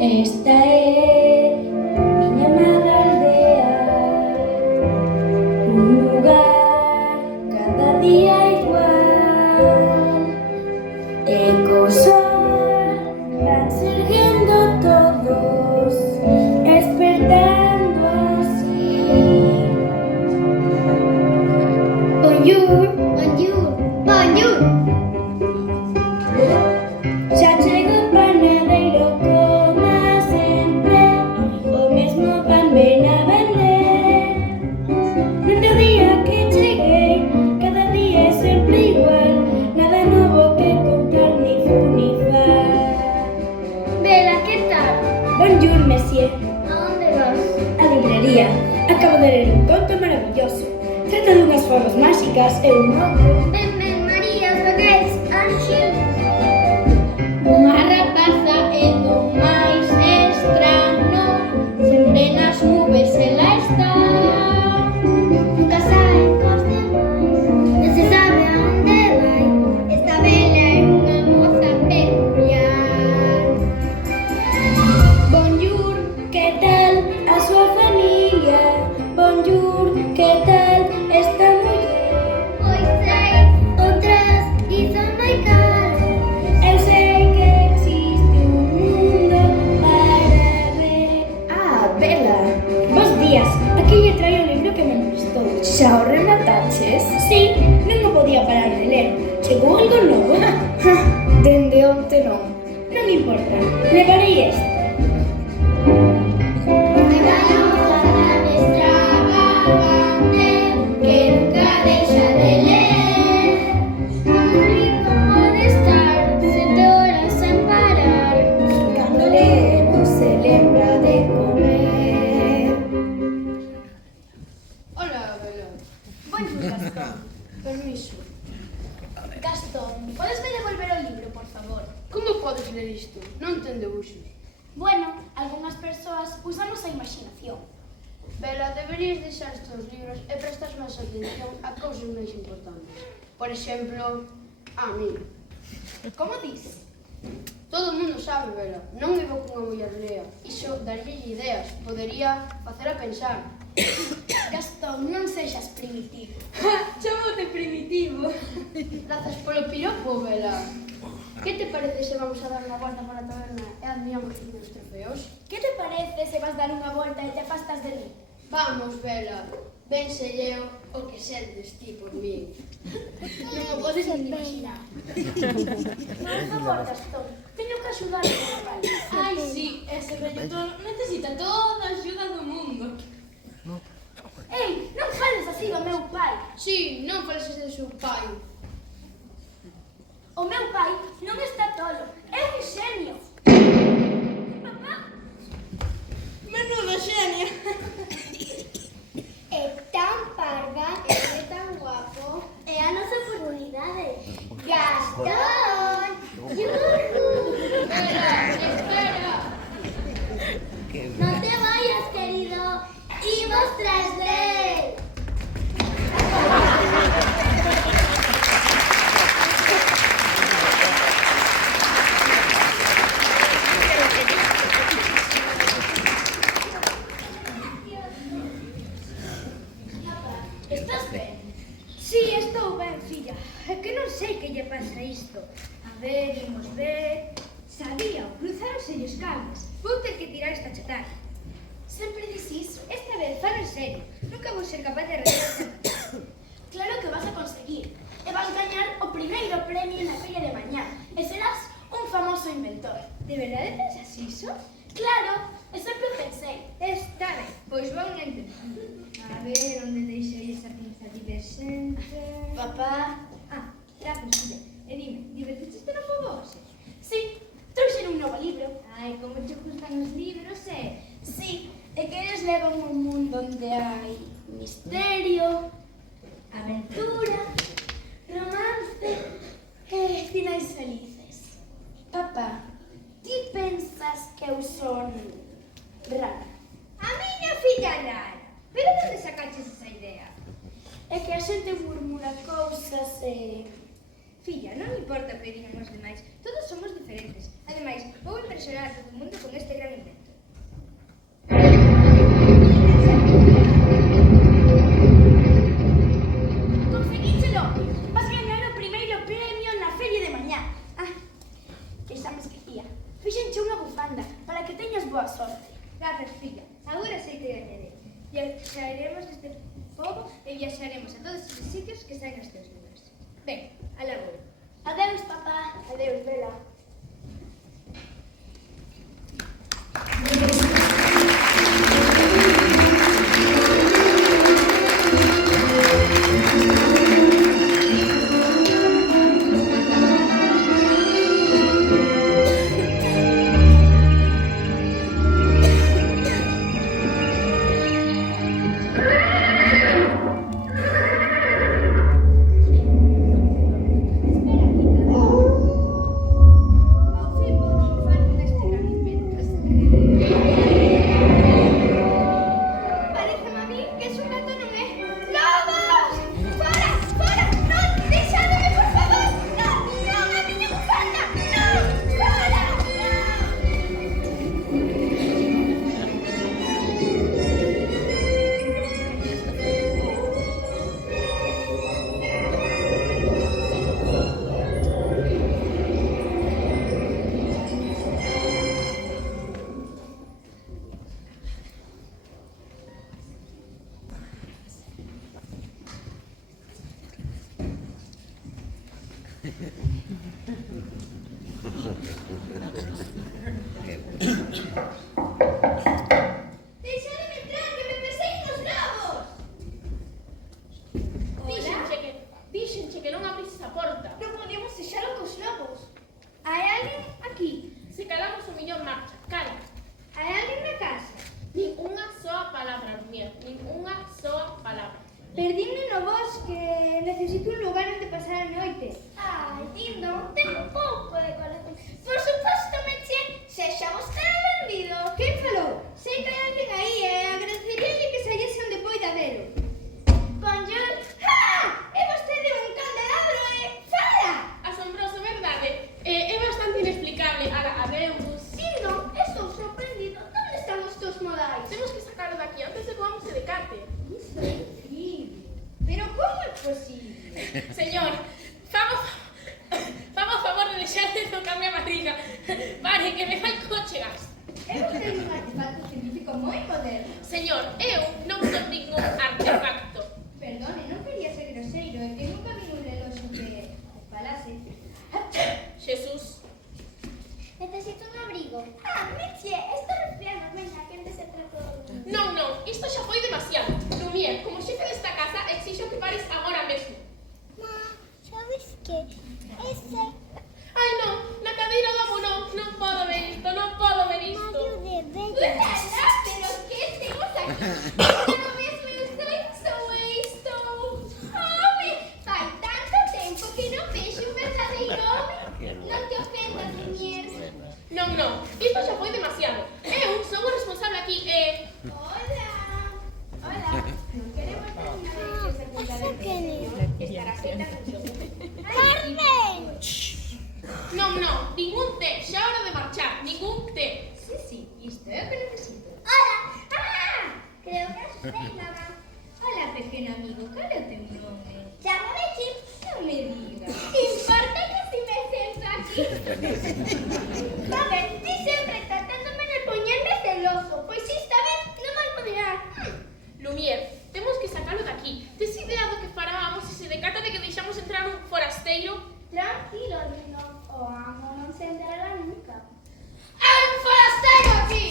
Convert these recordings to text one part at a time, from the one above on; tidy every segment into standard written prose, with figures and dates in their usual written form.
Esta é miña amada aldea, un lugar cada día igual, e co sol van serguendo todos, despertando así. Bonjour, bonjour, bonjour. Xa chega o panadeiro coma sempre, o mesmo pan ven a vender. Dende o día que cheguei, cada día é sempre igual, nada novo que contar ni fu ni fa. Bela, que tal? Bonjour, monsieur. A onde vas? A librería. Acabo de ler un conto maravilloso. Trata dunhas fogas máxicas e un outro. Ben, María, fogueis, arxiu. Unha rapaza é do máis estrano, sempre nas nubes ela está. Nunca sae cos demais, non se sabe a onde vai. Esta vela é unha moza peculiar. Bonjour, que tal a súa familia? Bonjour, que tal esta muller? Pois sei, outras dizon moi caro. Eu sei que existe un mundo para ver. Ah, Bela, bos días. Aquí lle traio o libro que me emprestou. Xa o remataches? Sí, non o podía parar de ler. Chegou algo novo? Dende onte non. Non importa, levarei este. Permiso. Gastón, podesme devolver o libro, por favor? Como podes ler isto? Non ten debuxos. Bueno, algunhas persoas usamos a imaginación. Bela, deberías deixar estes libros e prestar máis atención a cousas máis importantes. Por exemplo, a mí. Como dis? Todo o mundo sabe, Bela. Non vivo cunha muller lea. Iso daría ideas. Podería facela pensar. Gastón, non sexas primitivo. Chámote primitivo. Grazas polo piropo, Bela. Que te parece se vamos a dar unha volta pola taberna e admiramos os meus trofeos? Que te parece se vas dar unha volta e te afastas de mí? Vamos, Vela, ben selleo o que sentes ti por mí. Non o podes nin imaginar. Por favor, Gastón, teño que axudar o meu pai. Ai, sí, ese velletón necesita toda a axuda do mundo. Ei, non fales así do meu pai. Sí, non fales ese do seu pai. O meu pai non está tolo, é un xenio. Papá, Menuda xenia. É tan parva, É tan guapo. é a nosa oportunidade. Gastón. Espera, espera. Non te vayas, querido. Imos tras de él. Estás ben? Si, estou ben, filla. É que non sei que lle pasa isto. A ver, imos ver... Sabía, cruzáronse os cables. Vou ter que tirar esta chatarra. Sempre dis iso. Esta vez, falo en serio. Nunca vou ser capaz de arreglar. Claro que vas a conseguir. E vas gañar o primeiro premio na feria de mañá. E serás un famoso inventor. De verdade pensas iso? Claro, e sempre pensei. Está ben, pois vou intentar. A ver, onde deixei esa pinza diversente... Papá, Ah, gracias, filla. E dime, divertiste no pobo hoxe? sí, trouxen un novo libro. Ai, como te gustan os libros, Sí, e que eles levan un mundo onde hai misterio, aventura, romance e finais felices. Papá, ti pensas que eu son rara? A miña filla Lara. Pero onde sacaches esa idea? É que a xente murmura cousas e... Filla, non importa o que digan os demais. Todos somos diferentes. Ademais, vou impresionar a todo o mundo con este gran invento. Conseguíchelo! Vas gañar o primeiro premio na feria de mañá. Ah, que xa me esquecía. Fíxenche unha bufanda para que teñas boa sorte. Grazas, filla. Agora sei que gañaré. Viaxaremos deste pobo e viaxaremos a todos os sitios que saen nos teus libros. Ben, alá vou. Adeus, papá. Adeus, Vela. Ao fin vou triunfar con este gran invento. Pareceme a mí que es un gato non é. Lobos! Fora! Fora! Non! Deixádeme, por favor! Non! Non! A miña bufanda! Non! Fora! Deixádeme entrar, que me perseguen os lobos! Díxenche que non abrises a porta. Non podíamos fixalo cos lobos. Hai alguén aquí? Se calamos o millón marcha. Cala. Hai alguén na casa? Nin unha soa palabra, Lumier. Nin unha soa palabra. Perdínme no bosque. Necesito un lugar onde pasar a noite. Ai, Dindo, ten un pouco de corazón. Por suposto, Meche, sexa vostede benvido. Quen falou? Sei que hai alguén aí e agradeceríalle que saíese onde poida velo. Bonjour. Ah, é vostede un candelabro e fala. Asombroso, verdade? É bastante inexplicable. Ala, adeus. Dindo, estou sorprendido. Onde están os teus modais? Temos que sacarlo daqui antes de que vamos se decate. Isto é increíble. Pero como é posible? Señor, fago Señor, eu non son ningún artefacto. Perdone, non quería ser groseiro, é que nunca vi un reloxo que falase. Jesús. Necesito un abrigo. Ah, Michie, estou resfriando, venga, que empecé a todo. Non, non, isto xa foi demasiado. Lumière, como xefe desta casa, exixo que pares agora mesmo. Ma, sabes que ese Ai, non, na cadeira do amo non podo ver isto, non podo ver isto. de bella. Pero que temos aquí? Agora mesmo eu isto. Home, fai tanto tempo que non vexo un verdadeiro home. Non te ofendas, Lumière. Non, isto xa foi demasiado. Eu son o responsable aquí e... Hola. Non queremos terminar de secundaria. Estará feita Carmen! Non, ningún té, xa é hora de marchar, ningún té. Sí, isto é o que necesito. Hola! Ah! Creo que as peinaba. Hola, pequeno amigo, cal é o teu nome? Chámame Chip. Non me digas. Importa que si me sento aquí. Sabes, ti sempre tratándome de poñerme celoso, pois esta vez non me poderá. Lumière, temos que sacalo daqui. Tes idea do que farábamos se se decata de que deixamos entrar un forasteiro? Tranquilo, Lino. O amo non se enterará nunca. Hai un forasteiro aquí!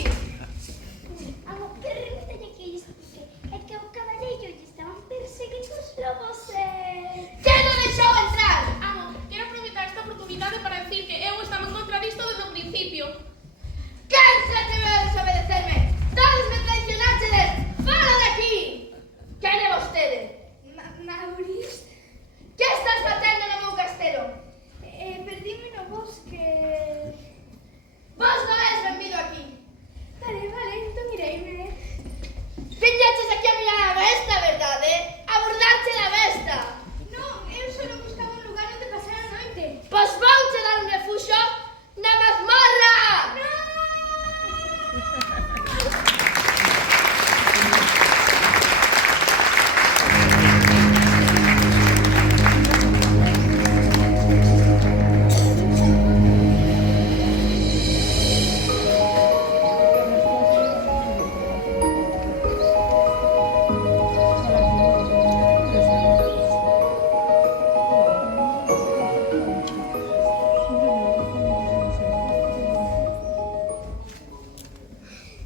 Amo, permítelle que lles explique. É que o caballeiro lle estaban perseguindo os lobos Que non deixou entrar? Amo, quero aproveitar esta oportunidade para decir que eu estaba en contra disto desde o principio. Quen se atreveu a desobedecerme? Todos me traicionáchedes! Fora de aquí! Quen é vostede? Maurice, Que estás facendo no meu castelo? perdíme no bosque. Vos non és benvido aquí. Vale, entón ireime. Viñeches aquí a mirar a besta, verdade? A burlarche da besta. Non, eu só buscaba un lugar onde pasar a noite. Pois vouche dar un refuxo na mazmorra!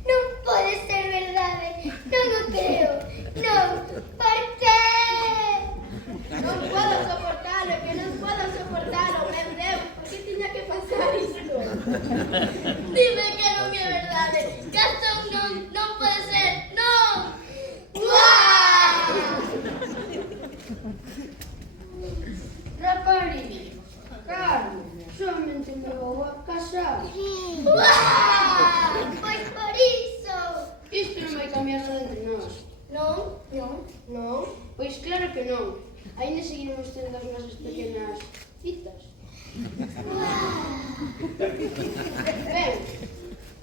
Non pode ser verdade. Non o creo. Non. Por qué? Non podo soportalo, que non podo soportalo, meu Deus, por que tiña que pasar isto? Dime que non é verdade, Gastón non pode ser, non! Uau! Rapariga, Carmen, somente me vou a casar. Uau! Pois por iso. Isto non vai cambiar nada entre nós. Non. Non? Pois claro que non. Ainda seguiremos tendo as nosas pequenas citas. Ben,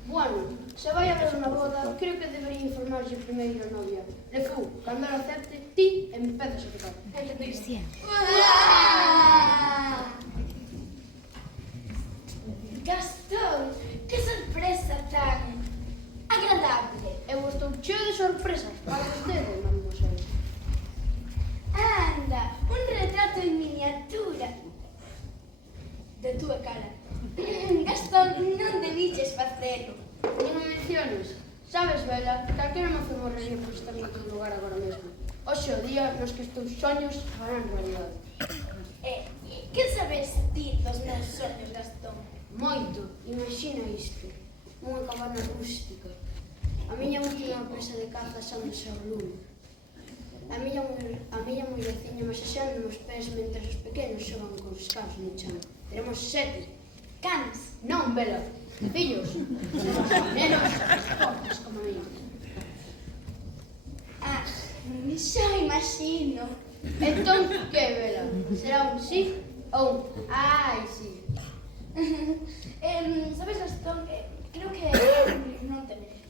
bueno, se vai haber unha boda, creo que debería informarlle primeiro a novia. Lefou, cando ela acepte, ti empezas a tocar. Gastón, que sorpresa tan agradable. Eu estou cheo de sorpresas para vostede, mademoiselle. Anda, un retrato en miniatura de túa cara. Gastón, non debiches facelo. Non me menciones. Sabes, Bela, calquera mozo morrería por estar en outro lugar agora mesmo. Hoxe o día nos que os teus soños farán realidade. Que sabes ti dos meus soños, Gastón? Moito, imagina isto. Unha cabana rústica. A miña última presa de caza chámase o lume. A miña mullerciña masaxando nos pés mentre os pequenos xogan con os cabos no chan. Teremos 7. Cans. Non, Bela. Fillos. Nenos. Fortes como a mí. Ah, xa imagino. Entón, que, Bela? Será un sí ou un ai, sí? Sabes, Gastón, creo que non te merece.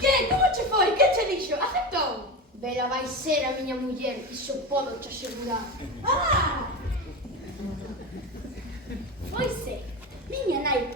Que? Como che foi? Que che dixo? Aceptou? Bela vai ser a miña muller, iso podo te asegurar. Ah! Foi ser. Miña nai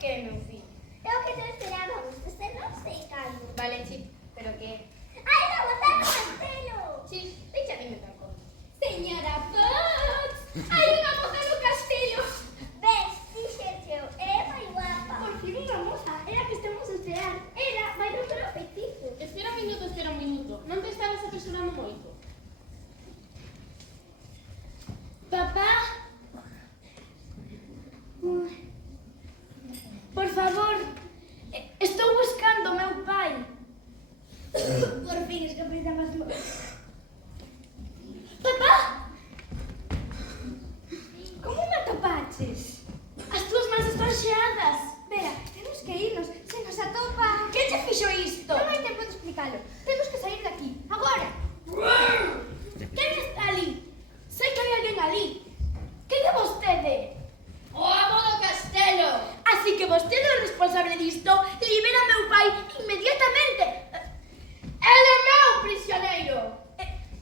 que, meu fillo? É o que te esperábamos, você non sei cando. Vale, chi, pero que... Ai, non botar o castelo! Chi, deixa dime tal cosa. Señora Fox! Hai unha moza no castelo! Ves, dixécheo, é moi guapa. Por fin unha moza, era que estamos a esperar. Era, vai romper o feitizo. Espera un minuto. Non te estabas apresurando moito. Papá? Por favor, estou buscando o meu pai. Por fin escapei da mazmorra. Papá? Como me atopaches? As túas mans están xeadas. Vera, temos que irnos, se nos atopa. Que che fixo isto? Non hai tempo de explicarlo. Temos que sair daqui, agora. Quen está ali? Sei que hai alguén ali. Quen é vostede? O amo do castelo! Así que vostede é o responsable disto. Libera meu pai inmediatamente. El é meu prisioneiro!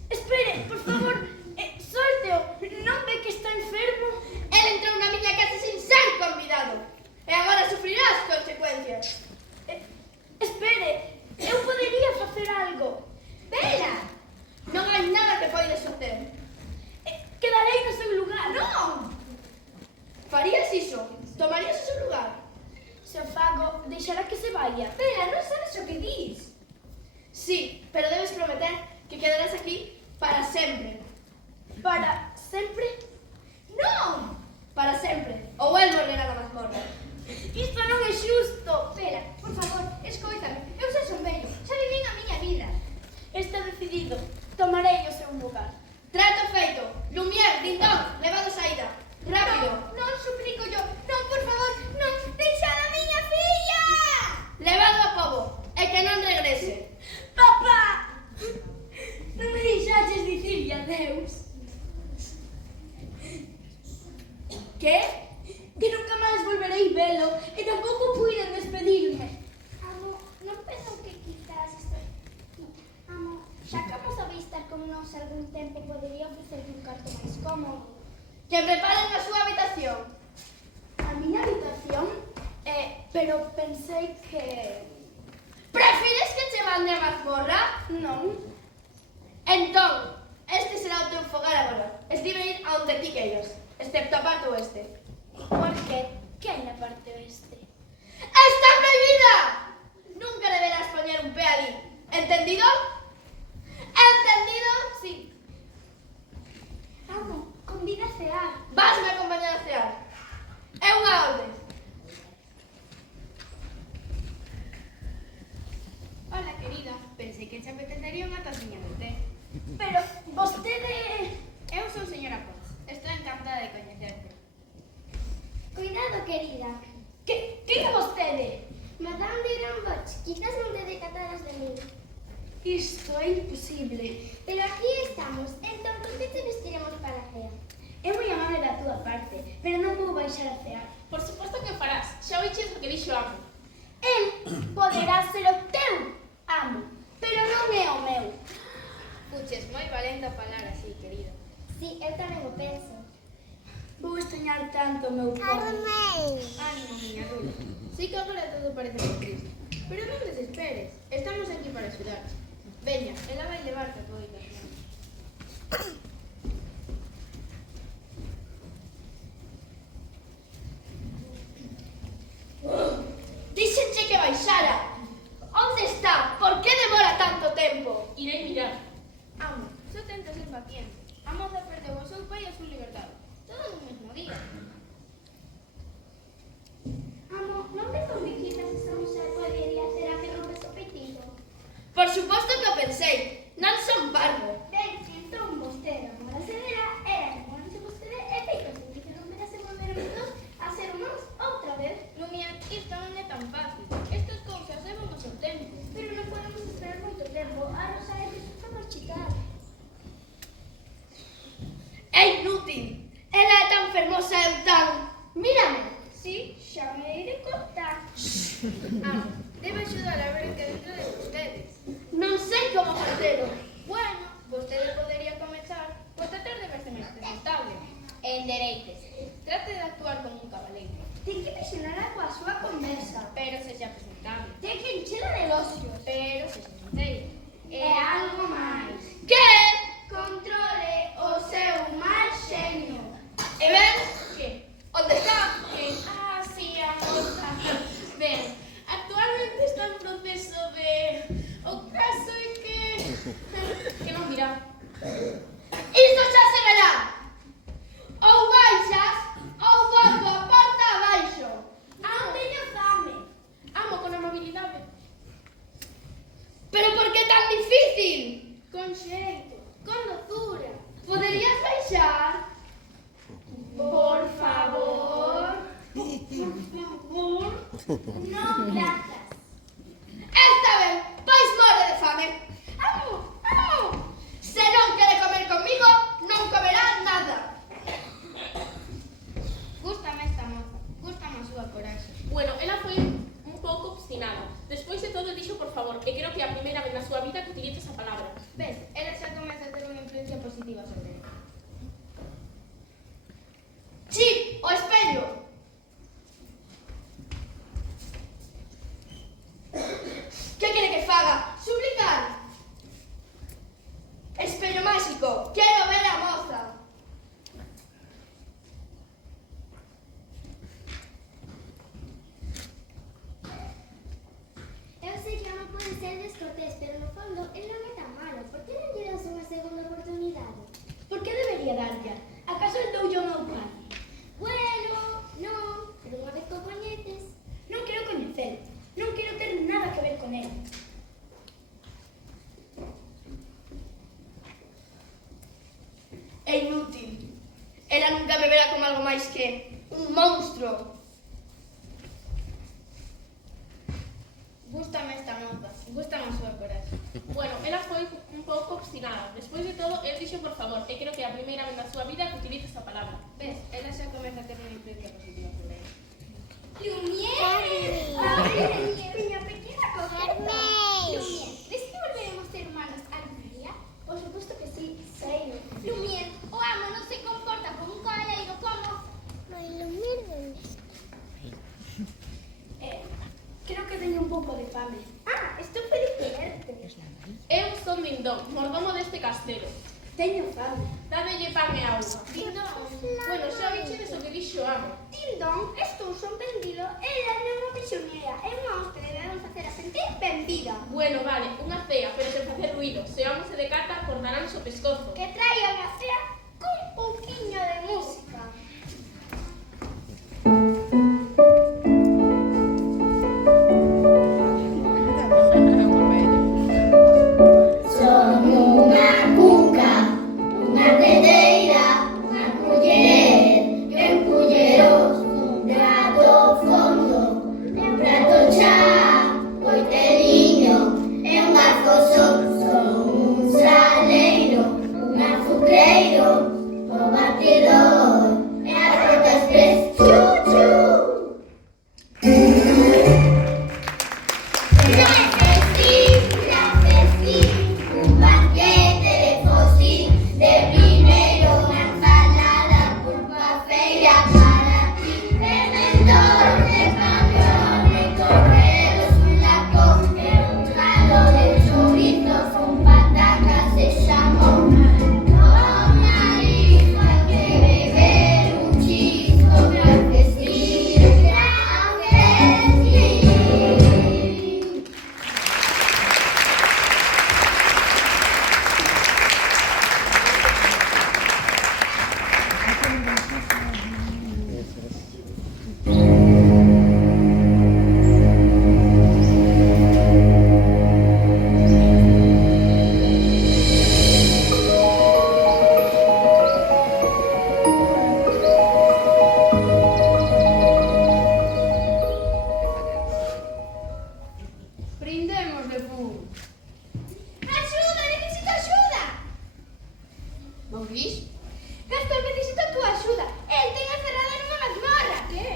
Espere, por favor, solteo. Non ve que está enfermo? El entrou na miña casa sin ser convidado. E agora sufrirá as consecuencias. Espere, eu podería facer algo. Vera! Non hai nada que poides facer. Quedarei no seu lugar. Non! Farías iso? Tomarías o seu lugar? Se o fago, deixará que se vaya. Vera, non sabes o que dis. Sí, pero debes prometer que quedarás aquí para sempre. Para sempre? Non! Para sempre. Ou el volverá na mazmorra. Isto non é xusto. Vera, por favor, escoítame. Eu xa son vello, xa vivín a miña vida. Está decidido. Tomarei o seu lugar. Trato feito. Lumière, Dindón, levado saída. Rápido. Non suplico yo. Non, por favor, non. Deixad a miña filla! Levado a pobo. E que non regrese. Papá! Non me deixaches dicirlle adeus. Que? Que nunca máis volverei velo e tampouco puiden despedirme. Amo, non penso que quizás Amo, xa que vamos a estar con nós algún tempo, podería ofrecerle un cuarto máis cómodo. Que preparen a súa habitación. A miña habitación? Pero pensei que... Prefires que che mande a mazmorra? Non. Entón, este será o teu fogar agora. Estive ir a onde ti queiras, excepto a parte oeste. Por que? Que hai na parte oeste? ¡Está prohibida! Nunca deberás poñer un pé ali. ¿Entendido? ¿Entendido? Sí. Amo, convida a cear. Vasme acompañar a cear. É unha orde. Hola, querida. Pensei que che apetecería unha taciña de té. Pero vostede... Eu sou señora Potts. Estou encantada de coñecerte. Cuidado, querida. Que é vostede? Madame de Grandboch, quizás non te decataras de mí. Isto é imposible. Pero aquí estamos, entón con que te vestiremos para a cea? É moi amable da túa parte, pero non vou baixar a cear. Por suposto que o farás. Xa oiches o que dixo o amo. El poderá ser o teu amo, pero non é o meu. Puches, moi valenta falar así, querida. Sí, eu tamén o penso. Vou extrañar tanto o meu pai. Ánimo, miña Rula. Sí que agora todo parece moi triste. Pero non desesperes. Estamos aquí para axudarte. Veña, ela vai levarte a tua habitación. Díxenche que baixara. Onde está? Por que demora tanto tempo? Irei mirar. Amo, só tenta ser paciente. A moza perdeu o seu pai e a súa liberdade. Todo no mesmo día. Amo, non te que quizás esa mujer podería ser a que rompes o feitizo? Por suposto que o pensei. Non son parvo. Ben, entón vostede, amor a cedera, era que morase vostede e feito sen que se romperase volveremos dos a ser humanos outra vez. Lumia, isto non é tan fácil. Estas cousas levan o seu tempo. Pero non podemos esperar moito tempo. A Rosa é que se marchitar. É inútil. Ela é tan fermosa e eu tan... Mírame. Sí, xa me hei de contar. Amo, debe axudar a ver que dentro de vostedes. Non sei como facelo. Bueno, vostede podería comezar por tratar de verse máis presentable. Endereítese. Trate de actuar como un cabaleiro. Ten que presionala coa súa conversa. Pero sexa presentable. Ten que enchela de elogios. Pero sexa sincero. E algo máis. Que? Controle o seu mal xenio. E ben? Que? Onde está? Ah, sí, a moza. Ben, actualmente está en proceso de... O caso é que... Que non dirá. Isto xa se verá. Ou baixas, ou boto a porta abaixo. Non teño fame. Amo con amabilidade. Pero por que tan difícil? Con xeito, con dozura. Poderías baixar? Por favor. Non, grazas. Está ben, pois more de fame. Amo, amo. Se non quere comer comigo, non comerá nada. Gústame esta moza. Gústame a súa coraxe. Bueno, ela foi un pouco obstinada. Despois de todo dixo por favor, e creo que é a primeira vez na súa vida que utiliza esa palabra. Ves, ela xa comeza a ter unha influencia positiva sobre ela. Chip, o espello. Que quere que faga? Suplicar. Espello máxico, quero ver a moza. Eu sei que non pode ser descortés, pero no fondo el non é tan malo. Por que non lle das unha segunda oportunidade? Por que debería darlla? Acaso el dou yo ao meu pai? Bueno, non, pero unha vez que o coñeces. Non quero coñecer. Non quero ter nada que ver con él. É inútil. Ela nunca me verá como algo máis que un monstro. Gústame esta moza. Gústame a súa coraxe. Bueno, ela foi un pouco obstinada. Despois de todo, el dixo por favor, e creo que é a primeira vez na súa vida que utiliza esa palabra. Ves, ela xa comeza a ter unha influencia positiva sobre ela. ¡Lumière! ¡Ay, niña pequeña cosita! Lumière, ¿ves que volveremos a ser humanos algún día? Por supuesto que sí, sei. Lumière, o amo non se comporta como un caballero como... Creo que teño un pouco de fame. Ah, estou feliz de verte. Eu son Dindón, mordomo deste castelo. Teño fame. Dádelle pan e auga. Dindón. Bueno, xa vichedes o que dixo amo. Dindón, estou sorprendido. Ela non é unha prisioneira, é unha hóspede e debemos facer a sentir benvida. Bueno, vale, unha cea, pero sen facer ruido. Se o amo se decata, cortarános o pescozo. Que traiga unha cea con un pouquiño de música. Son unha cuca, unha teteira, unha culler, e un culleros, un prato fondo, un prato chan, coiteliño, e un arco son un saleiro, un azucreiro, o batidor, e a rota express, chu, chu. Un banquete de fósil, de primeiro unha ensalada, pulpa feira para ti, de mentor, de campeón, de correos, un lacón, de un calo de chorizo, con patacas de xamón, con nariz, hay que beber un chisco, gran festín, gran festín. Brindemos de full. Axuda, necesito axuda! Maurice? Gastón, necesito a túa axuda. El ten encerrado nunha mazmorra. Que?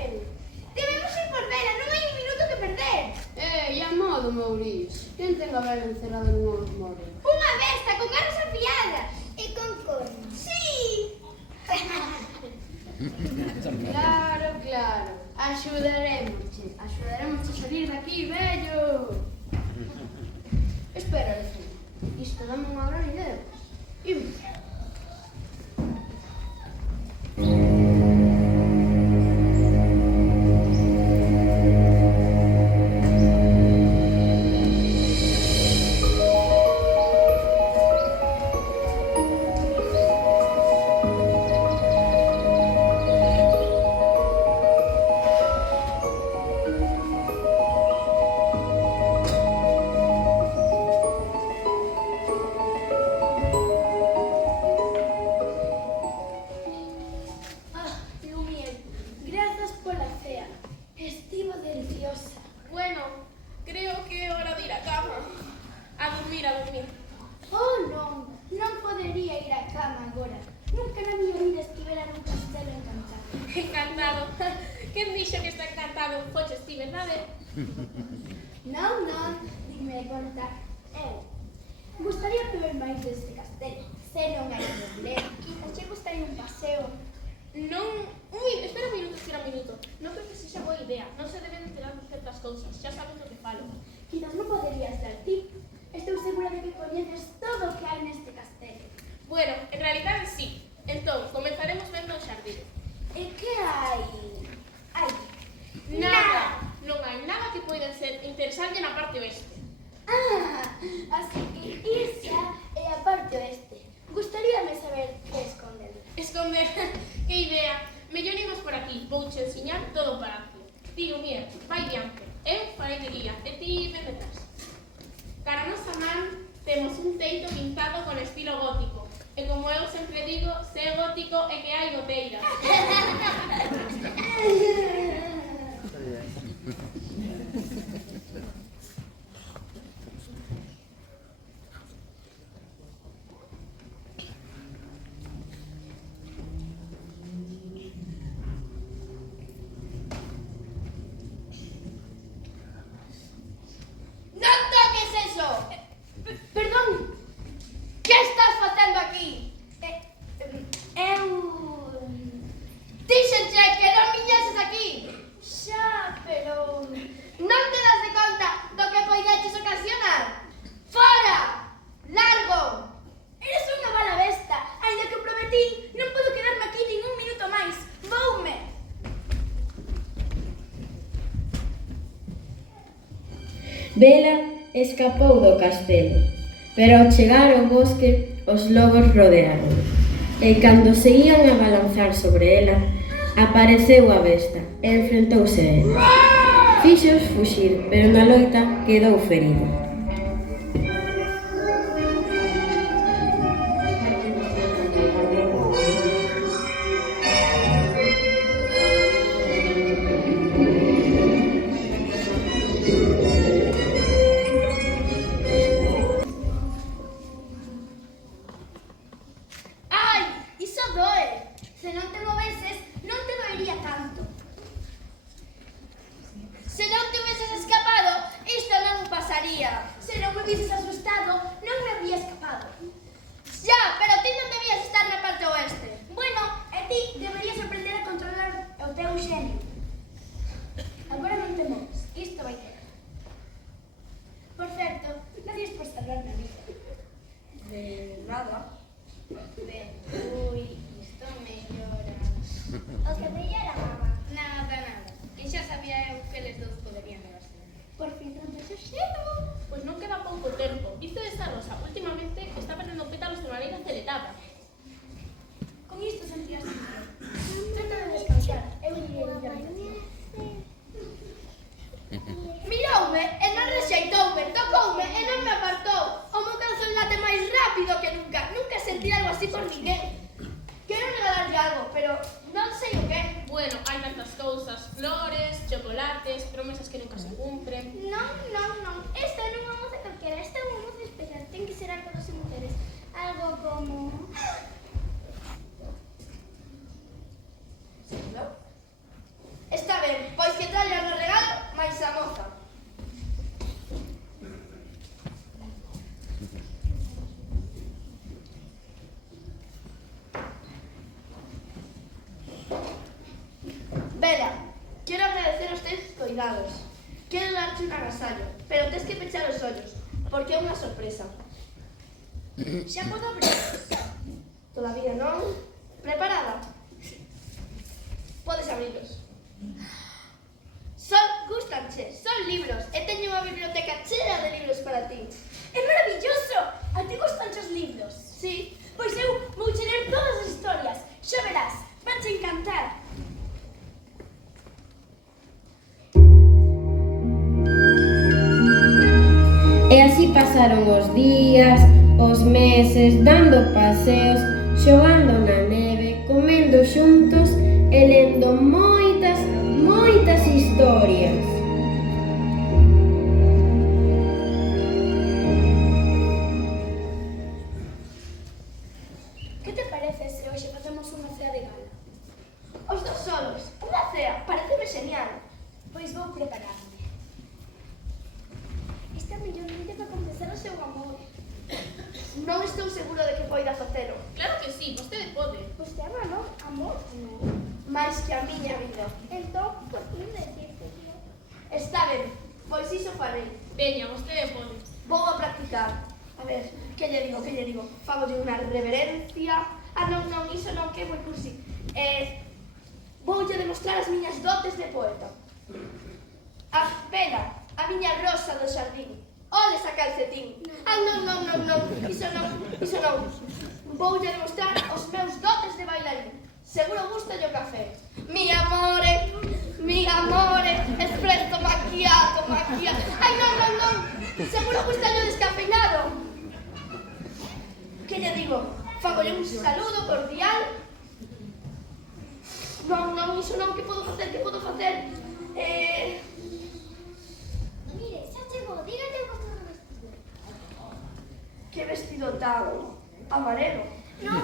Debemos ir por vela, non hai un minuto que perder. Llamado Maurice. Quen ten a ver encerrado nunha mazmorra? Unha besta con garras afiadas. E con cornos. Sí! Claro, claro. Axudaremosche a salir daqui, vello. Espera, Lucía. Isto dame unha gran idea. Imos. Lumiel, grazas pola cea. Estivo deliciosa. Bueno, creo que é hora de ir a cama. A dormir, a dormir. Oh, non podería ir á cama agora. Nunca na miña vida estivera nun castelo encantado. Encantado. Quen dixo que está encantado? Foches ti, verdade? Non, dime de conta. Eu gustaría ver máis deste castelo. Se non hai problema. Quizás che gustaría un paseo. Non... Ui, espera un minuto. Non creo que sexa boa idea. Non se deben enterar de certas cousas. Xa sabes do que falo. Quizás non poderías dar ti. Estou segura de que coñeces todo o que hai neste castelo. Bueno, en realidade sí. Entón, comenzaremos vendo o xardín. E que hai? Hai. Nada. Non hai nada que poida ser interesante na parte oeste. Así que esa é a parte oeste. Gustaríame saber que esconder. Esconder. Que idea. Mellor imos por aquí. Vouche ensiñar todo o palacio. Ti, Lumier, vai diante. Eu farei de guía e ti ven detrás. Cara a nosa man temos un teito pintado con estilo gótico. E como eu sempre digo, se é gótico é que hai goteira. Non toques eso! Perdón, Que estás facendo aquí? eu... Díxenche que non viñeses aquí! Xa, pero... Non te das de conta do que poideches ocasionar? Fora! Largo! Eres unha mala besta. Ainda que o prometí, non podo quedarme aquí nin un minuto máis. Voume. Bela escapou do castelo, pero ao chegar ao bosque, os lobos rodearon. E cando se ían a balanzar sobre ela, apareceu a besta e enfrentouse a ela. Fíxoos fuxir, pero na loita quedou ferido. Ai, iso doe. Se non te moveses, non te doería tanto. Se non te hubieses escapado, isto non pasaría. Se non me vises asustado, non me habría escapado. Ya, pero ti non debías estar na parte oeste. Bueno, e ti deberías aprender a controlar o teu xenio. Agora non te moves, isto vai ter. Por certo, gracias por salvarme a vida. De nada. Ben, ui, isto mellora. O que mellora, mamá. Nada. Que xa sabía eu que eles dous poderían levarse. Por fin rompes o xelo. Pois non queda pouco tempo. Viste esta rosa, últimamente está perdendo pétalos de maneira acelerada. Con isto sentías mejor. Trata de descansar. Eu iré a habitación. Miroume e non rexeitoume, tocoume e non me apartou. O meu corazón late máis rápido que nunca. Nunca sentí algo así por ninguén. Quero regalarlle algo, pero non sei o que. Bueno, hai tantas cousas, flores, chocolates, promesas que nunca se cumpren. Non. Esta non é unha moza calquera. Esta é unha moza especial. Ten que ser algo das mujeres. Algo como... Está ben, pois que traia no regalo máis a moza. Vela, quero tes coidados. Quero darte un agasallo, pero tes que pechar os ollos, porque é unha sorpresa. Xa podo abrir. Todavía non? Preparada? Podes abrilos. Gustanche, son libros, e teño unha biblioteca chea de libros para ti. É maravilloso! A ti gustan os libros? Sí, Pois eu vou che ler todas as historias. Xa verás, vanche encantar. E así pasaron os días, os meses, dando paseos, xogando na neve, comendo xuntos e lendo moitas, moitas historias. Que te parece se hoxe facemos unha cea de gala? os dos solos, unha cea, pareceme genial. Pois vou prepararme. Esta mellormente para confesar o seu amor. Non estou seguro de que poida facelo, Claro que sí, vostede pode. Pois te ama, non? Amor? máis que a miña vida. Entón, por que decirte yo? Está ben, pois iso farei. Veña, vostede pode. Vou a practicar. A ver, que lle digo? Fagolle unha reverencia. Non, iso non, que é moi cursi. Voulle demostrar as miñas dotes de poeta. Espera, a miña rosa do xardín. Oles a calcetín. Non, iso non. Voulle demostrar os meus dotes de bailarín. Seguro gusta o café. Mi amore, espresso macchiato. Non. Seguro gusta o descafeinado. Que lle digo? Fagolle un saludo cordial. Non, iso non, que podo facer? Mire, xa chegou, dígate o que vestido. Que vestido tan amarelo. Non,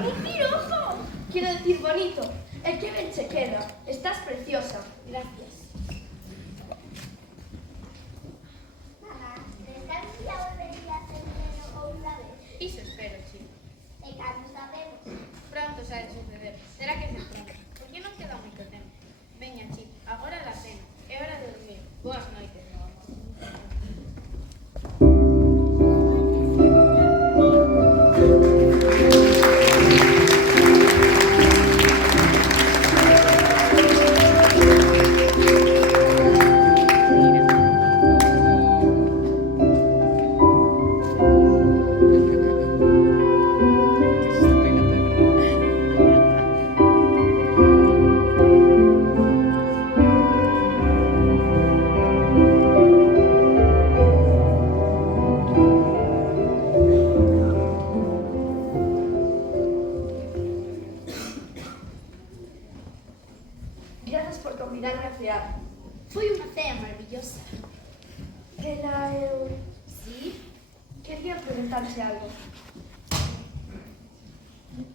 mentiroso. Quiero decir bonito. E que ben che queda. Estás preciosa. Gracias. Mamá, pensas que ya volvería a ser neno outra vez? Iso espero, chico. E cando sabemos? Pronto sabe suceder. Terá que ser pronto. Porque non queda moito tempo. Veña, chico, agora la cena. É hora de dormir. Boas noites, meu amor. Grazas por convidarme a cear. Foi unha cea maravillosa. Sí? Quería preguntarche algo.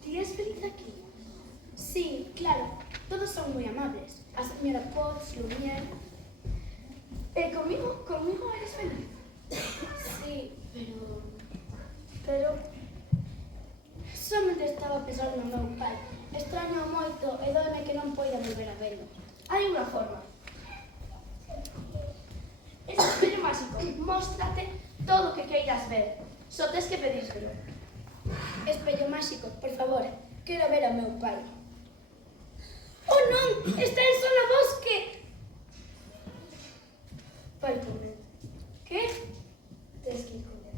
Ti és feliz aquí? Sí, claro, todos son moi amables. A señora Potts, Lumière. Conmigo eres feliz? Sí, pero somente estaba pensando no meu pai. Extraño moito e dóeme que non poida volver a velo. Hai unha forma. Ese espello máxico, móstrate todo o que queiras ver. Só tes que pedírselo. Espello máxico, por favor, quero ver ao meu pai. Oh non, está en solo bosque. Vai con el. Que? Tes que ir con el.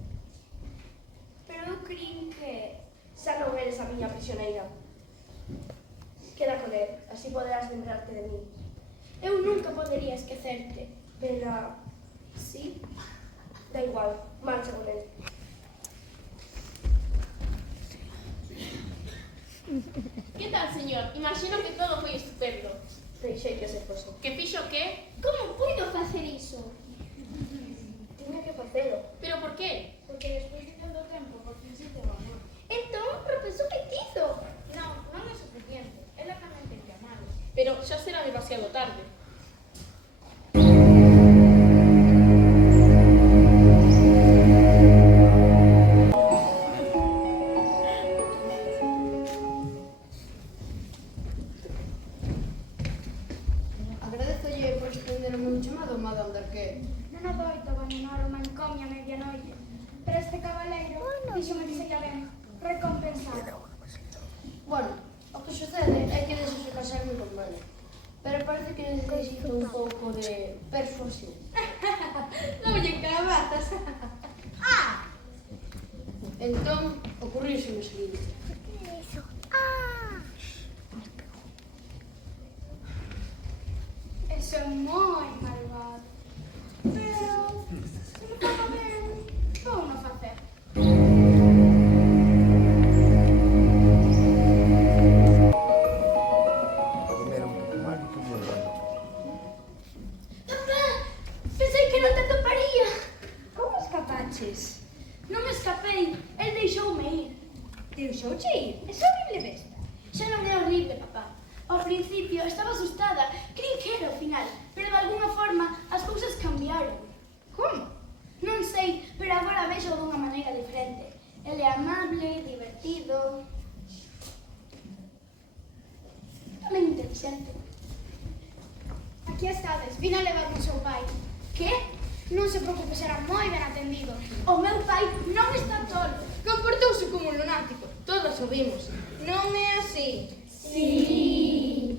Pero eu crin que... Xa non eres a miña prisioneira. Queda con el, así poderás lembrarte de mí. Eu nunca podería esquecerte. Pero, Sí? da igual, marcha con el. Que tal, señor? Imagino que todo foi estupendo. Deixei que se fose. Que fixo que? Como puido facer iso? Tiña que facelo. Pero por qué? Porque despois de tanto tempo, por fin se te va amor. Entón, repensou feitizo. Non é suficiente. Ela tamén ten que amalo. Pero xa será demasiado tarde. Agradezolle por non chamado Madame d'Arquet. Non adoito abandonar o manicomio a medianoite, pero este cabaleiro díxome que sería ben recompensado. Bueno, o que sucede é que desexo casarme con Mela, pero parece que necesito un pouco de persuasión. Non lle cabazas. Entón, ocurriuse o seguinte. E son moi malvado, pero se me paga ben, vou non facer. Era un pouco mal, que moi bueno. Papá, pensei que non te atoparía. Como escapaches? Non me escapei, el deixoume ir. Deixouche ir? Esa horrible besta. Xa non é horrible, papá. Ao principio estaba asustada, creí que era o final, pero de alguna forma as cousas cambiaron. Como? Non sei, pero agora vexo dunha maneira diferente. Ele é amable, divertido, tamén inteligente. Aquí estades, vin a levar o seu pai. Que? Non se preocupe, será moi ben atendido. O meu pai non está tolo. Comportouse como un lunático. Todos o vimos. Non é así. Sí.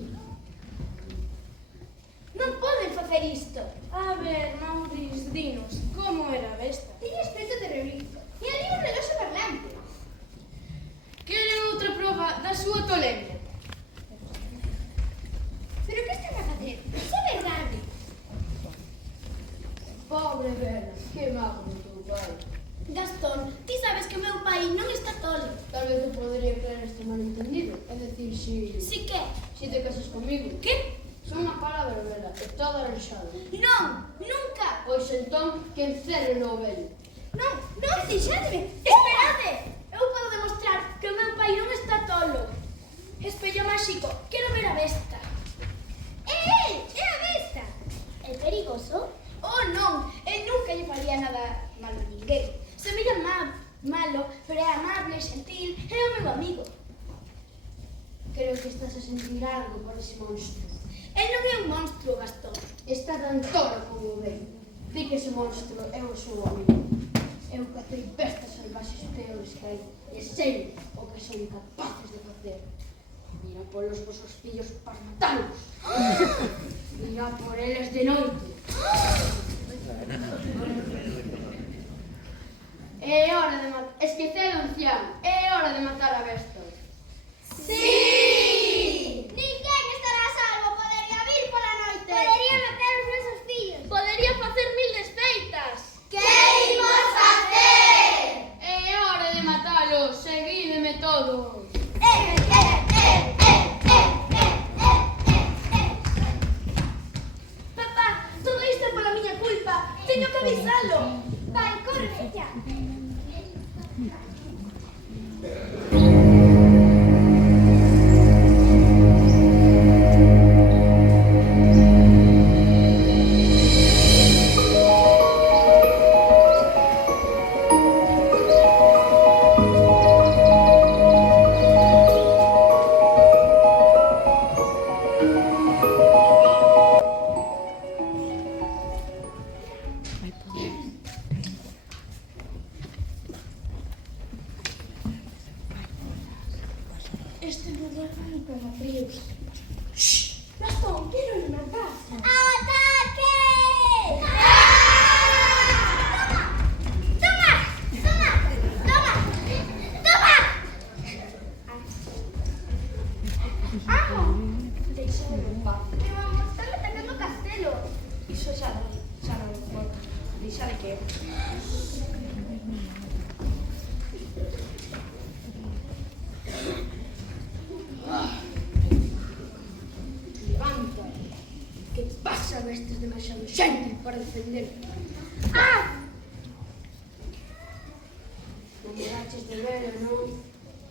Non poden facer isto. A ver, Maurice, dinos, como era a besta? Tiña aspecto terrorífico. E ali un reloxo parlante. Queren outra proba da súa tolemia? Pero que están a facer? Iso é verdade. Pobre Bela, que mago do teu pai. Gastón, ti sabes que o meu pai non está tolo. Tal vez eu podería creer este malentendido, é dicir, Si que? si te casas comigo. Que? Son unha palabra, Bela, e todo arranxado. Non, nunca. Pois entón, que encerre no velho. Non, non, deixadme. Esperade. Eu podo demostrar que o meu pai non está tolo. Espello máxico, quero ver a besta. É el, é a besta. É perigoso? Oh, non, el nunca lle faría nada malo a ninguén. Semella malo, pero é amable, gentil, é o meu amigo. Creo que estás a sentir algo por ese monstro. El non é un monstro, Gastón. Está tan toro como o velho. Di que ese monstro é o seu amigo. Eu cacei bestas salvaxes peores que hai e sei o que son capaces de facer. Mira polos vosos fillos para matalos. Mira por eles de noite. É hora de matar. Esqueced o ancián. É hora de matar a besta. Sí! Ninguén estará a salvo, podería vir pola noite. Podería matar os nosos fillos. Podería facer mil desfeitas. Que imos facer? É hora de matalos. Seguídeme todos. Papá, todo isto é pola miña culpa. Teño que avisalo. Vai, corre, ya. Este lugar vai para fríos. Shhh! Gastón, quero irme a casa. ¡Ataque! ¡Toma! ¡Toma! ¡Toma! ¡Toma! ¡Amo! Deixade en paz. Pero vamos, están atacando o castelo. Iso xa non importa. Deixade que... Levanta. Que pasa, bestes demasiado xente para defender. Non me daches de ver, non?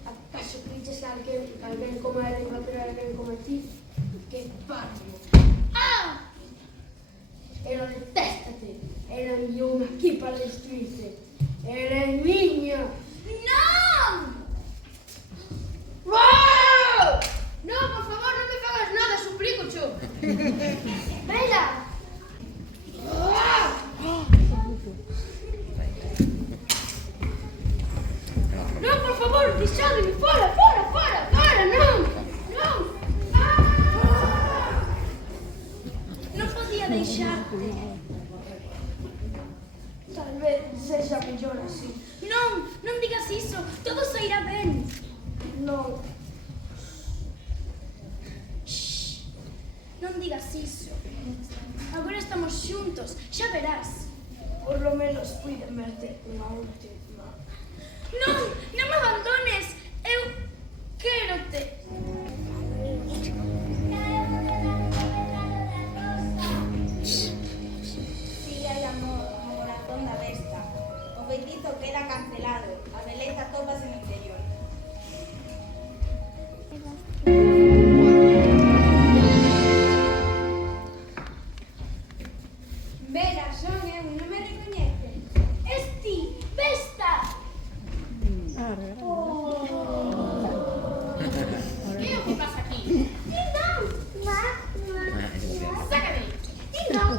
Acaso creches que alguén como ela iba a ter alguén como ti? Que parvo. Ela detéstate. Ela envioume aquí para destruirte. Ela é miña. ¡No! ¡Wow! No, por favor, non me fagas nada, suplícocho. Bela! Deixádeme fora, fora, fora, fora, non! Non! Non podía deixarte. Tal vez sexa mellor así. Non, non digas iso, todo sairá ben. Non, Non digas iso. Agora estamos xuntos, xa verás. por lo menos puiden verte unha última. Non, non me abandones. Eu quérote. Sigue hai amor, como corazón da besta. O feitizo queda cancelado, a beleza tópase no interior. Vera, son eu, non me recoñeces? Esti, besta. Que é o que pasa aquí? Non, Saca de aí. non,